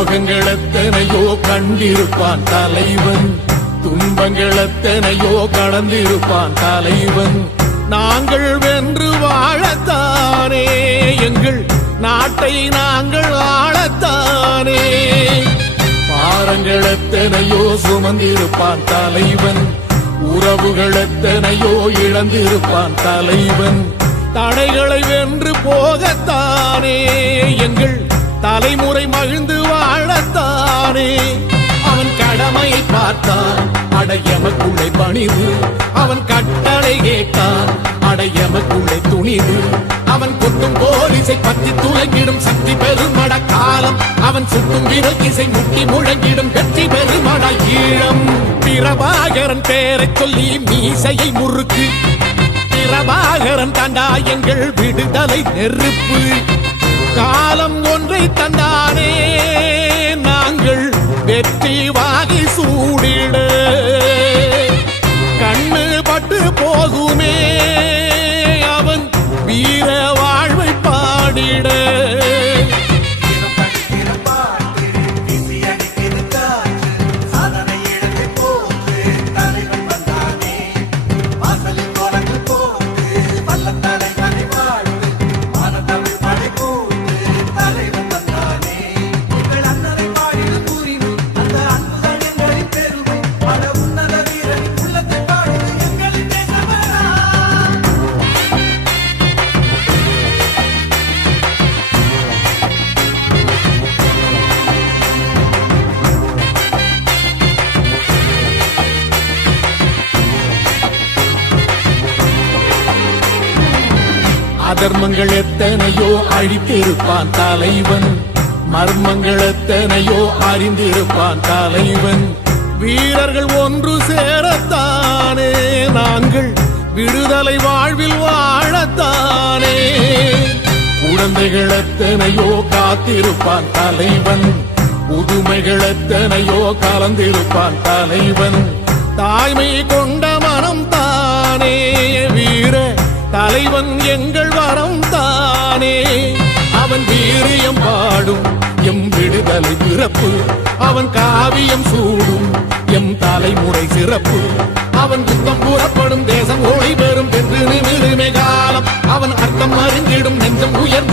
துரோகங்கள் எத்தனையோ கண்டிருப்பான் தலைவன், துன்பங்கள் எத்தனையோ கடந்திருப்பான் தலைவன். நாங்கள் வென்று வாழத்தானே, எங்கள் நாட்டை நாங்கள் ஆளத்தானே. பாரங்கள் எத்தனையோ சுமந்திருப்பான் தலைவன், உறவுகள் எத்தனையோ இழந்திருப்பான் தலைவன். தடைகளை வென்று போகத்தானே, எங்கள் தலைமுறை மகிழ்ந்து வாழத்தானே. அவன் கடமையை பார்த்தான், அடையமக்குள்ளே பணிவு. அவன் கட்டளை கேட்டான், அடையமக்குள்ளே துணிவு. அவன் கொட்டும் போலீசை பற்றி துலங்கிடும் சக்தி பெருமட காலம். அவன் சுட்டும் விரல் இசை முட்டி முழங்கிடும் வெற்றி பெருமட ஈழம். பிரபாகரன் பேரைச் சொல்லி மீசையை முறுக்கு, பிரபாகரன் தாண்டா எங்கள் விடுதலை நெருப்பு. காலம் ஒன்றை தந்தானே, நாங்கள் வெற்றி வாகி சூடிட. கண்ணு பட்டு போகுமே, அவன் வீர வாழ்வை பாடிட. அதர்மங்கள் எத்தனையோ அழித்திருப்பான் தலைவன், மர்மங்கள் எத்தனையோ அறிந்திருப்பான் தலைவன். வீரர்கள் ஒன்று சேரத்தானே, நாங்கள் விடுதலை வாழ்வில் வாழத்தானே. குழந்தைகள் எத்தனையோ காத்திருப்பான் தலைவன், புதுமைகள் எத்தனையோ கலந்திருப்பான் தலைவன். தாய்மை கொண்ட மனம் தானே, வீர தலைவன் எங்கள் வரம் தானே. அவன் வீரியம் பாடும் எம் விடுதலை பிறப்பு, அவன் காவியம் சூடும் எம் தலைமுறை சிறப்பு. அவன் யுத்தம் புறப்படும் தேசம் ஒளி பெறும் என்று நிமிருமே காலம். அவன் அர்த்தம் அறிந்திடும் நெஞ்சம் உயர்ந்திடும்